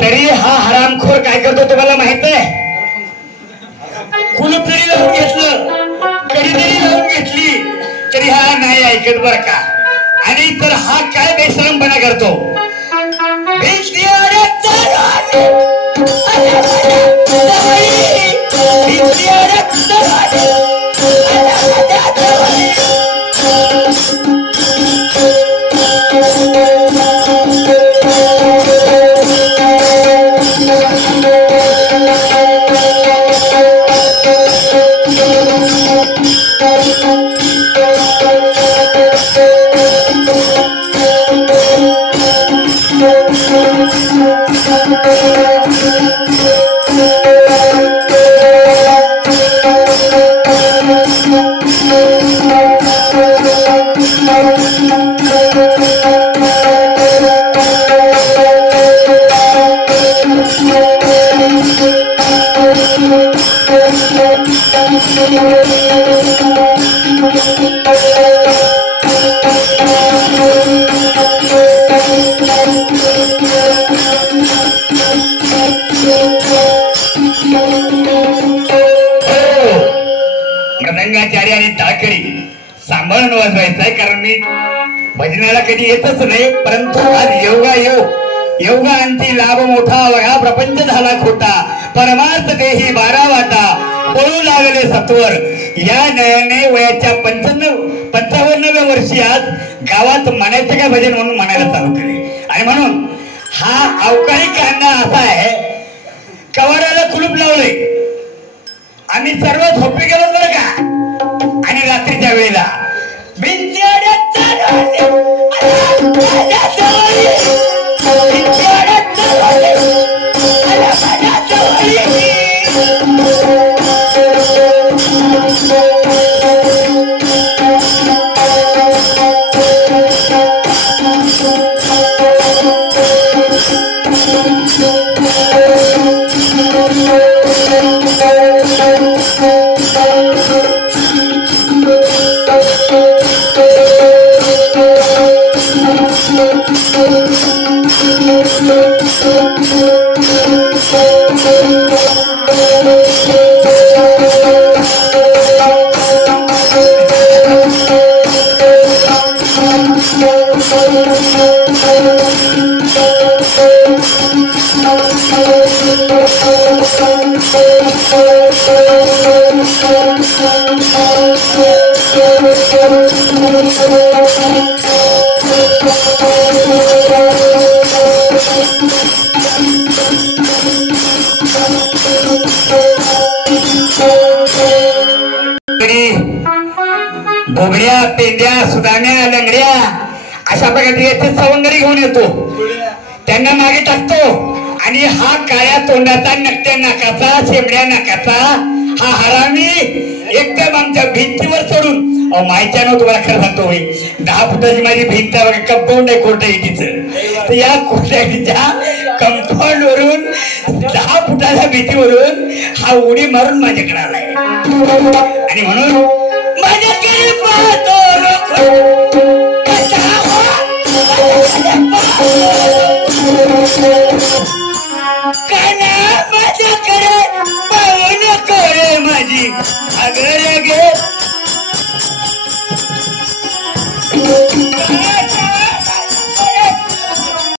तरी हा हरामखोर काय करतो तुम्हाला माहित आहे? कुलूप जरी लावून घेतलं, कडी जरी लावून घेतली तरी हा नाही ऐकत बर का. आणि तर हा काय बेशरमपणा करतो. मृदंगाचारी आणि टाळकरी सांभाळून वाजवायचंय, कारण मी भजनाला कधी येतच नाही. परंतु आज योगा अंती लाभ मोठा, वया प्रपंच झाला खोटा, परमार्थ देही 12 वाटा, पळू लागले सत्वर. या नयाने वयाच्या 55व्या वर्षी आज गावात म्हणायचं काय भजन म्हणून म्हणायला चालू केले. आणि म्हणून हा अवकाळी कांदा असा आहे, कवाडाला कुलूप लावले, आम्ही सर्व झोपे गेलो बरं का. आणि रात्रीच्या वेळेला भोगड्या, पेंड्या, सुदाम्या, लंगड्या अशा प्रकारे याचे सवंगडी घेऊन येतो, त्यांना मागे टाकतो. आणि हा काळ्या तोंडाचा, नकट्या नाकाचा, शेंबड्या नाकाचा हा हरामी एकदम आमच्या भिंतीवर चढून, माहिती ना तुम्हाला खरं सांगतो, 10 फुटाची माझी भिंत बघा, कंपाऊंड आहे कोर्टाईटीचं. तर या कोर्टाईटीच्या कंपाऊंड वरून 10 फुटाच्या भीतीवरून हा उडी मारून माझ्याकडे आलाय. आणि म्हणून माझ्याकडे पाहतो काय